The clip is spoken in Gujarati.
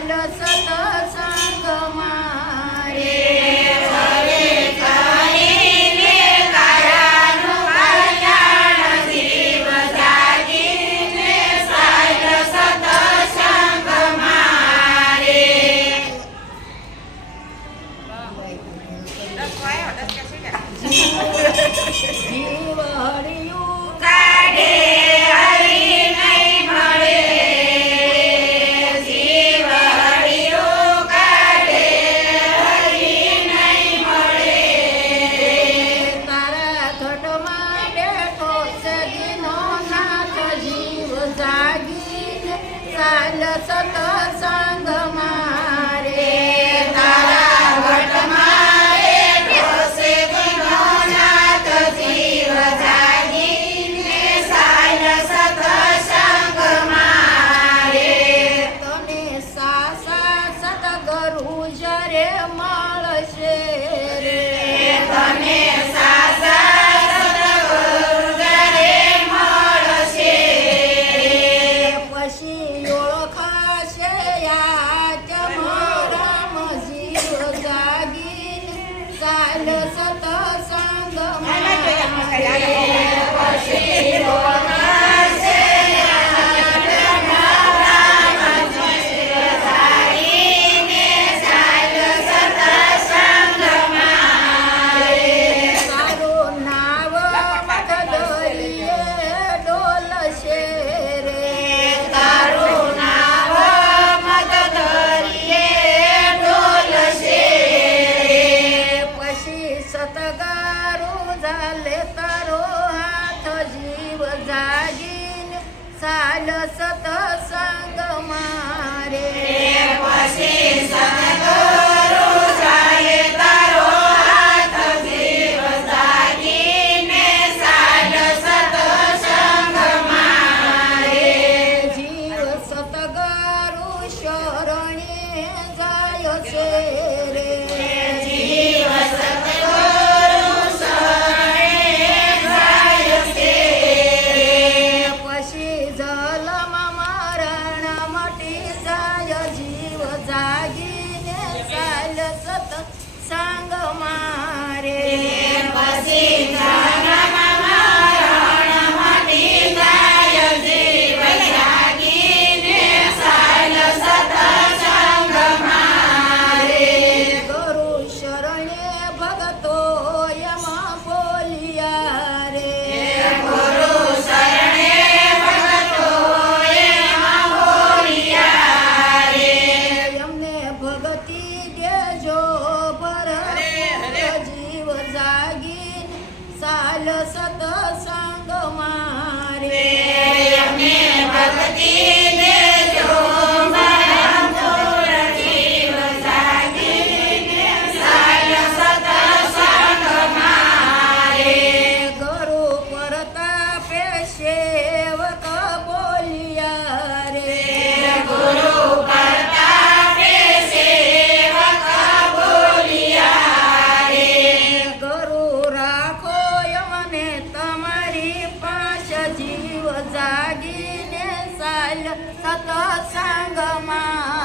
સાલ સતસંગ મારે જીવ હરિયું કાઢે હરી નહીં મળે જીવ હરિયું કાઢે હરી નહીં મળે તારા ઘટમાં બેઠો સદીનો નાથ જીવ જાગીને સાલ સતસંગ મારે તારા ઘટમાં સાલ સતસંગ મારે પછી સતગુરુ જાય તારો હાથ જીવ જાગીને સાલ સતસંગ મારે જીવ સતગુરુ શરણે જાય છે રે જીવ સતગુરુ શરણે જાય છે પછી જાગીને સાલ સતસંગ મારે પછી જન્મ મરણ મટી જાય જીવ જાગીને સાલ સતસંગ મારે ગુરુ શરણે ભગતો એમાં બોલિયા રે ગુરુ શરણે ભગતો એમાં બોલિયા રે ભગતિ દેજો ભરપૂર જીવ જાગીને સાલ સતસંગ મારે અમને ભગતિ દેજો ભરપૂર જીવ જાગીને સાલ સતસંગ મારે ગુરુ પ્રતાપે સેવક બોલિયા રે ગુરુ જાગીને સાલ સતસંગ માં